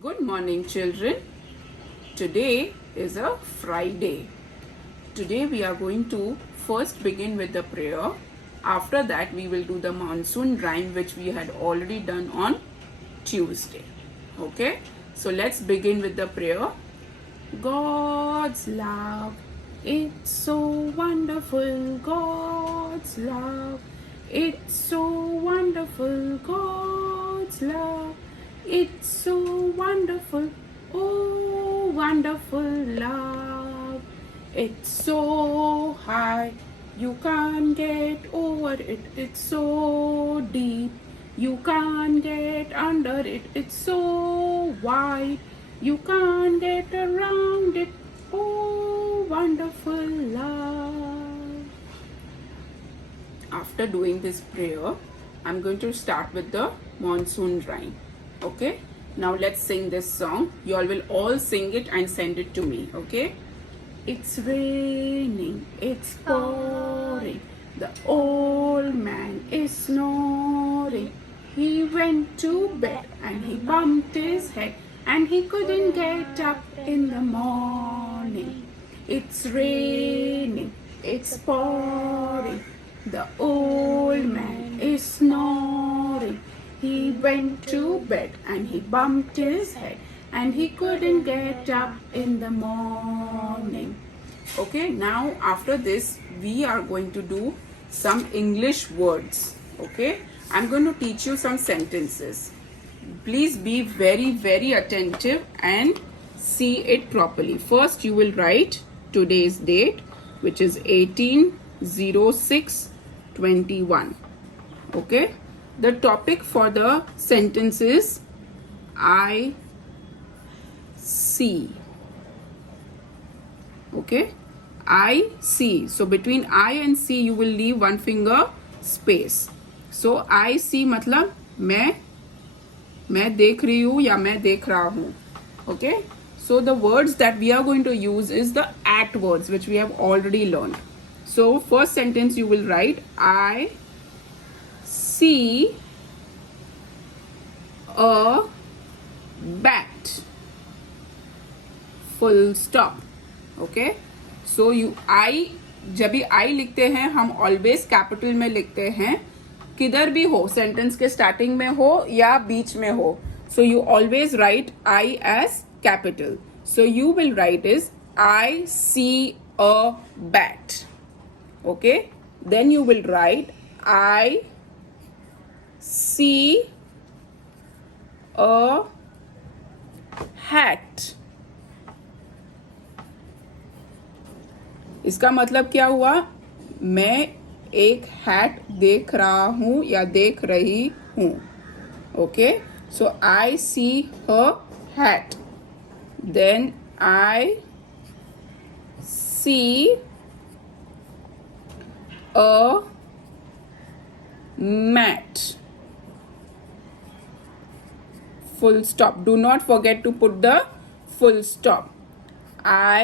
Good morning, children. Today is a Friday. Today we are going to first begin with the prayer. After that, we will do the monsoon rhyme, which we had already done on Tuesday. Okay, so let's begin with the prayer. God's love, it's so wonderful. God's love, it's so wonderful. God's love, it's so wonderful. Oh, wonderful love. It's so high, you can't get over it. It's so deep, you can't get under it. It's so wide, you can't get around it. Oh, wonderful love. After doing this prayer, I'm going to start with the monsoon rhyme. Okay? Now let's sing this song. You all will all sing it and send it to me. Okay? It's raining, it's pouring. The old man is snoring. He went to bed and he bumped his head and he couldn't get up in the morning. It's raining, it's pouring. The old man is snoring. He went to bed and he bumped his head and he couldn't get up in the morning. Okay, now after this we are going to do some English words. Okay, I'm going to teach you some sentences. Please be very attentive and see it properly. First you will write today's date, which is 18/06/21. Okay, the topic for the sentence is I see. Okay, I see. So between I and C you will leave one finger space. So I see मतलब मैं देख रही हूँ या मैं देख रहा हूँ. Okay, so the words that we are going to use is the at words, which we have already learned. So first sentence you will write I see a bat. Full stop. Okay, so you I जब भी I लिखते हैं हम always capital में लिखते हैं, किधर भी हो, सेंटेंस के स्टार्टिंग में हो या बीच में हो. So you always write I as capital. So you will write is I see a bat. Okay, then you will write I see a hat. इसका मतलब क्या हुआ, मैं एक हैट देख रहा हूं या देख रही हूं. Okay, so I see her hat. Then I see a mat. Full stop. Do not forget to put the full stop. I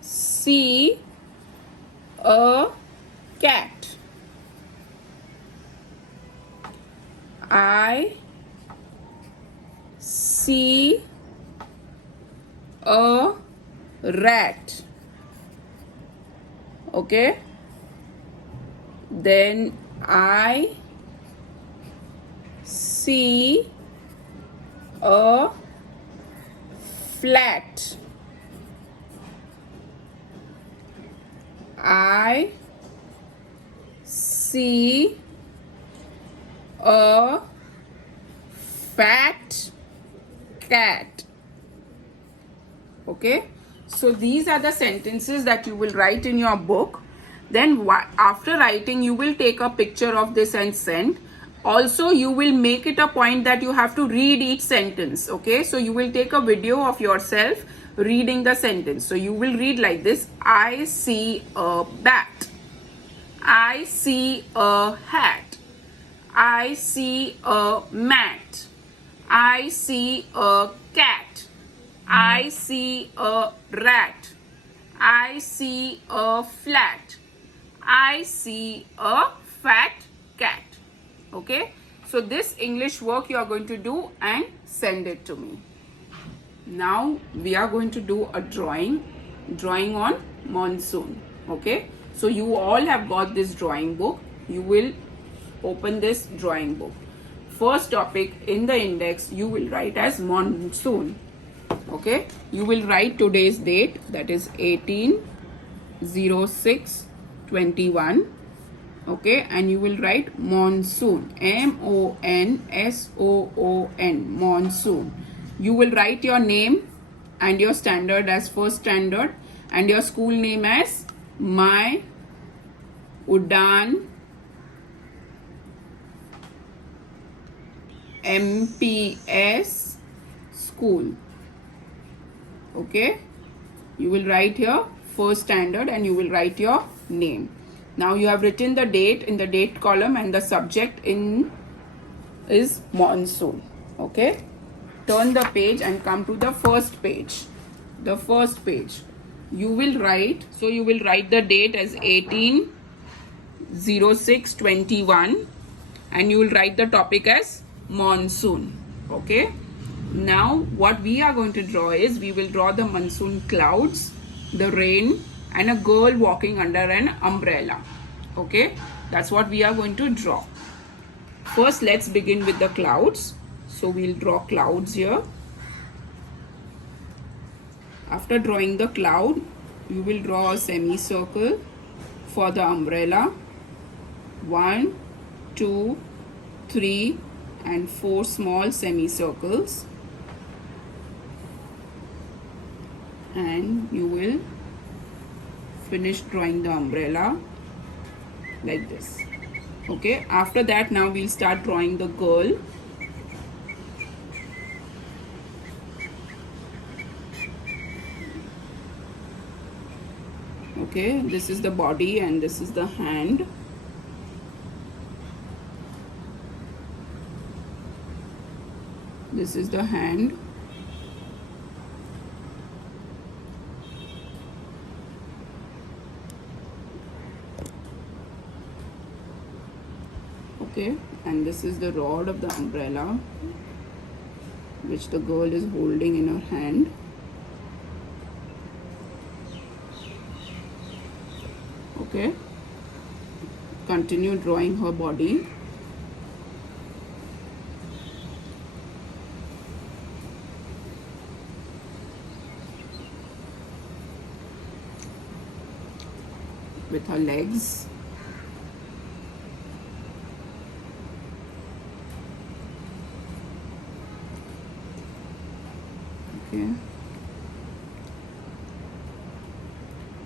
see a cat. I see a rat. Okay. Then I see a flat. I see a fat cat. Okay, so these are the sentences that you will write in your book. Then after writing you will take a picture of this and send. Also you will make it a point that you have to read each sentence. Okay, so you will take a video of yourself reading the sentence. So you will read like this: I see a bat. I see a hat. I see a mat. I see a cat. I see a rat. I see a flat. I see a fat cat. Okay, so this English work you are going to do and send it to me. Now we are going to do a drawing on monsoon. Okay, so you all have got this drawing book. You will open this drawing book. First topic in the index you will write as monsoon. Okay, you will write today's date, that is 18/06/21. Okay, and you will write monsoon, monsoon, monsoon. You will write your name and your standard as first standard and your school name as My Udan MPS School. Okay, you will write here first standard and you will write your name. Now you have written the date in the date column and the subject is monsoon. Okay, turn the page and come to the first page. The first page you will write, so you will write the date as 18/06/21 and you will write the topic as monsoon. Okay, now what we are going to draw is, we will draw the monsoon clouds, the rain and a girl walking under an umbrella. Okay, that's what we are going to draw. First let's begin with the clouds. So we'll draw clouds here. After drawing the cloud, you will draw a semicircle for the umbrella. 1, 2, 3 and 4 small semicircles, and you will finish drawing the umbrella like this. Okay, after that now we'll start drawing the girl. Okay, this is the body and this is the hand. This is the hand. Okay, and this is the rod of the umbrella which the girl is holding in her hand. Okay, continue drawing her body. With her legs. Okay,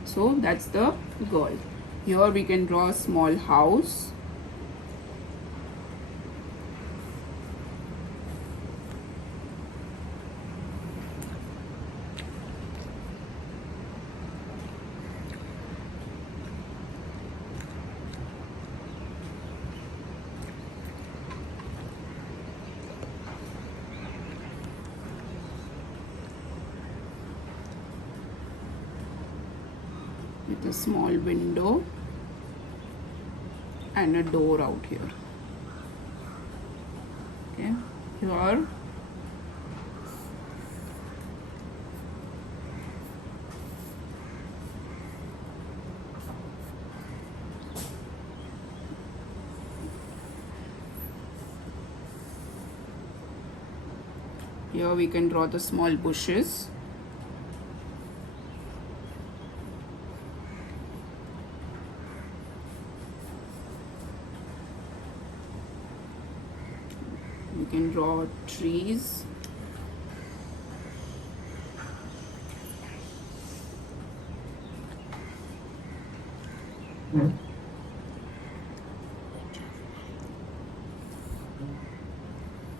so that's the girl. Here we can draw a small house. With a small window and a door out here. Okay, here we can draw the small bushes. We can draw trees.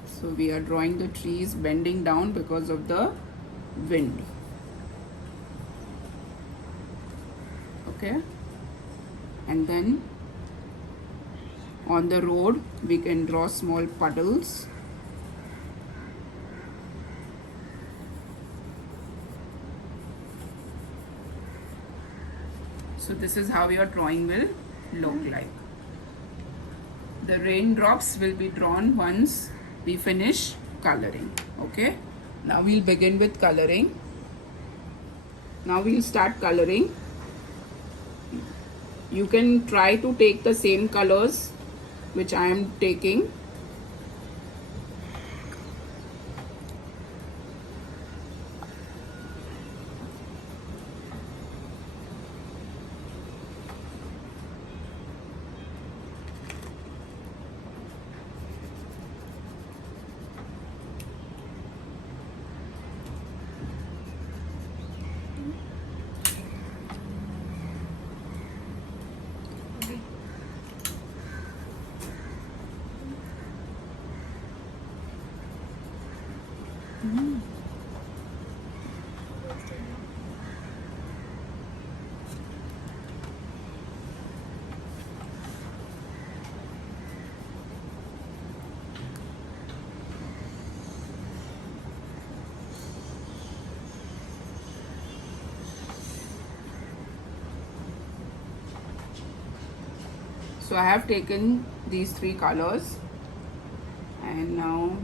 So we are drawing the trees bending down because of the wind. Okay, and then on the road we can draw small puddles. So this is how your drawing will look like. The raindrops will be drawn once we finish coloring. Okay, Now we'll begin with coloring. Now we'll start coloring. You can try to take the same colors which I am taking. So I have taken these three colors, and now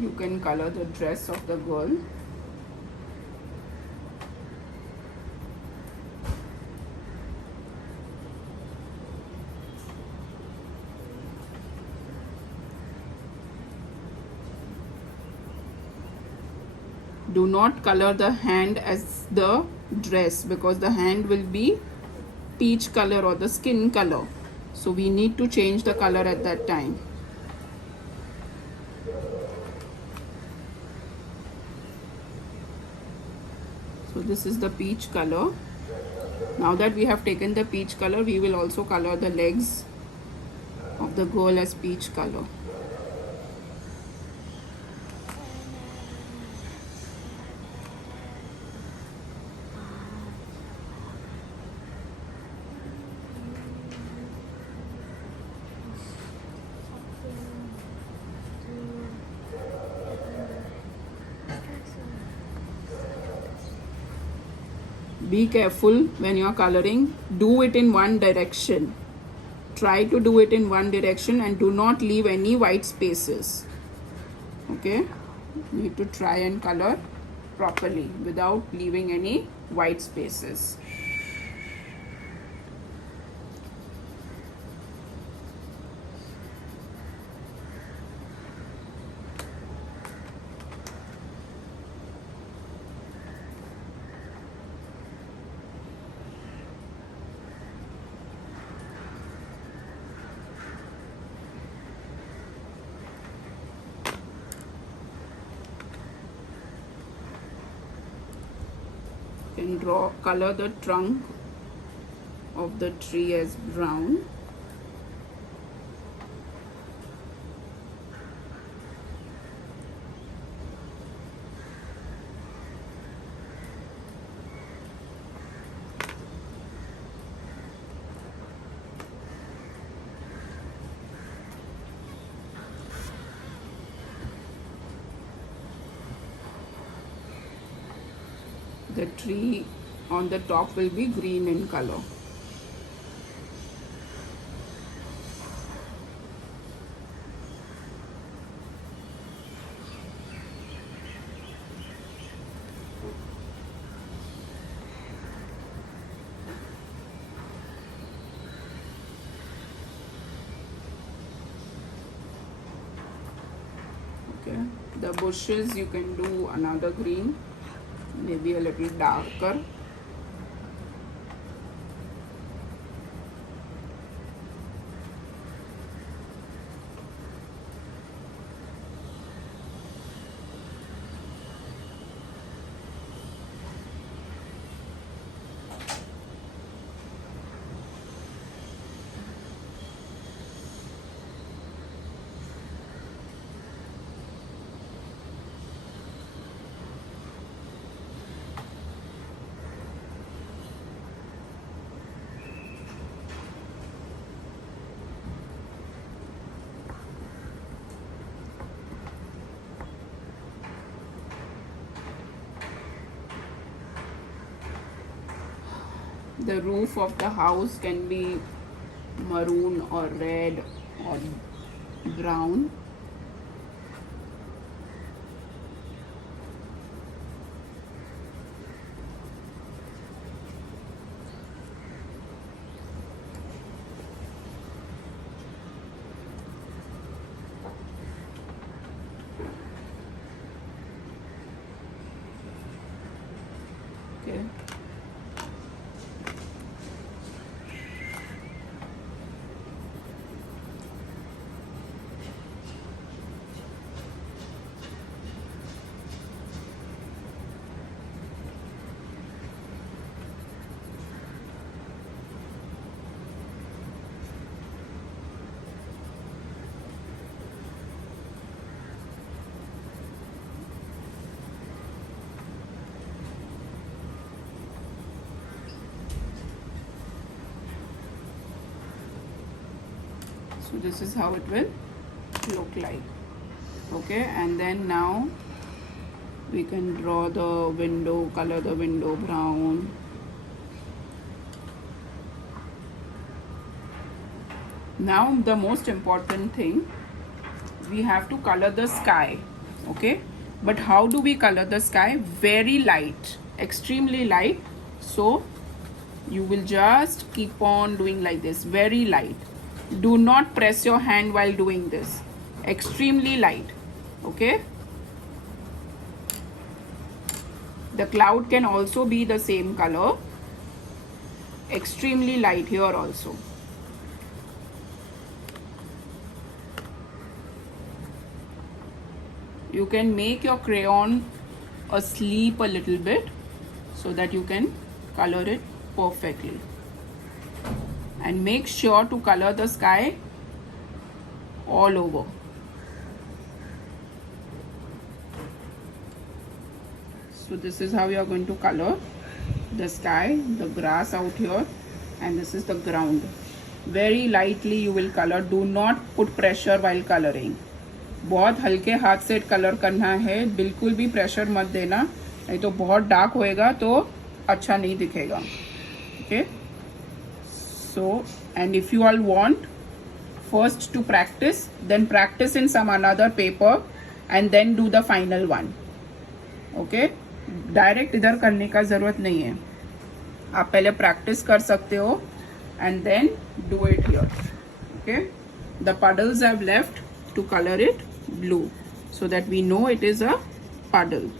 you can color the dress of the girl. Do not color the hand as the dress, because the hand will be peach color or the skin color. So we need to change the color at that time. So this is the peach color. Now that we have taken the peach color, we will also color the legs of the girl as peach color. Be careful when you are coloring. Do it in one direction. Try to do it in one direction and do not leave any white spaces. Okay? You need to try and color properly without leaving any white spaces. Can color the trunk of the tree as brown. The tree on the top will be green in color. Okay, the bushes you can do another green, maybe a little darker. The roof of the house can be maroon or red or brown. Okay. So this is how it will look like. Okay, and then now we can draw the window, color the window brown. Now the most important thing, we have to color the sky. Okay, but how do we color the sky? Very light, extremely light. So you will just keep on doing like this, very light. Do not press your hand while doing this. Extremely light. Okay. The cloud can also be the same color. Extremely light here also. You can make your crayon asleep a little bit so that you can color it perfectly. And make sure to color the sky all over. So this is how you are going to color the sky, the grass out here, and this is the ground. Very lightly you will color. Do not put pressure while coloring. बहुत हल्के हाथ से colour करना है, बिल्कुल भी pressure मत देना, नहीं तो बहुत डार्क होएगा तो अच्छा नहीं दिखेगा. Okay. So, and if you all want first to practice, then practice in some another paper and then do the final one. Okay. Direct इधर करने का ज़रूरत नहीं है, आप पहले प्रैक्टिस कर सकते हो and then do it here. Okay. The puddles I've left to color it blue so that we know it is a puddle.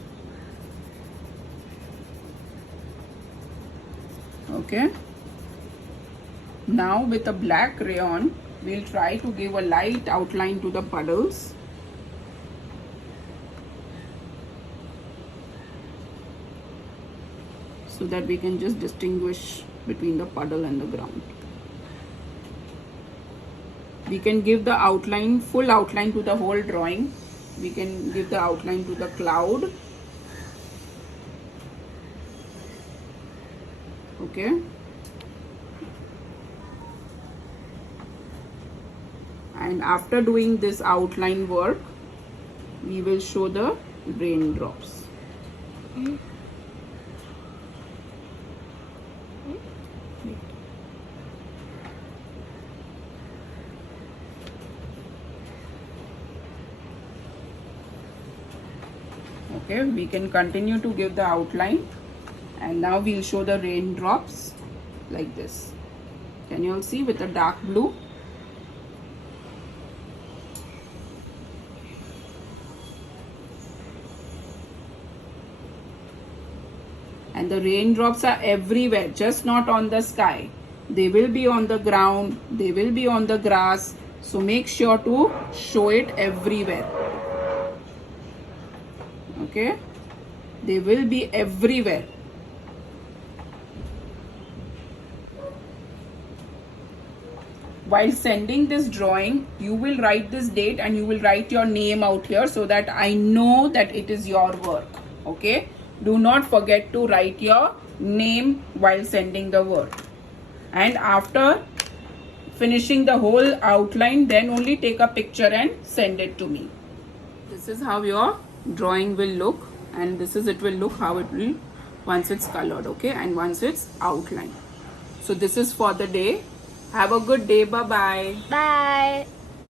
Okay. Now with a black crayon, we'll try to give a light outline to the puddles. So that we can just distinguish between the puddle and the ground. We can give the outline, full outline to the whole drawing. We can give the outline to the cloud. Okay. And after doing this outline work, we will show the raindrops. Okay, we can continue to give the outline, and now we'll show the raindrops like this. Can you all see with the dark blue? And the raindrops are everywhere, just not on the sky. They will be on the ground, they will be on the grass. So make sure to show it everywhere. Okay, they will be everywhere. While sending this drawing, you will write this date and you will write your name out here so that I know that it is your work. Okay, do not forget to write your name while sending the work. And after finishing the whole outline, then only take a picture and send it to me. This is how your drawing will look, and this is it will look how it will once it's colored. Okay, and once it's outlined. So this is for the day. Have a good day. Bye bye. Bye.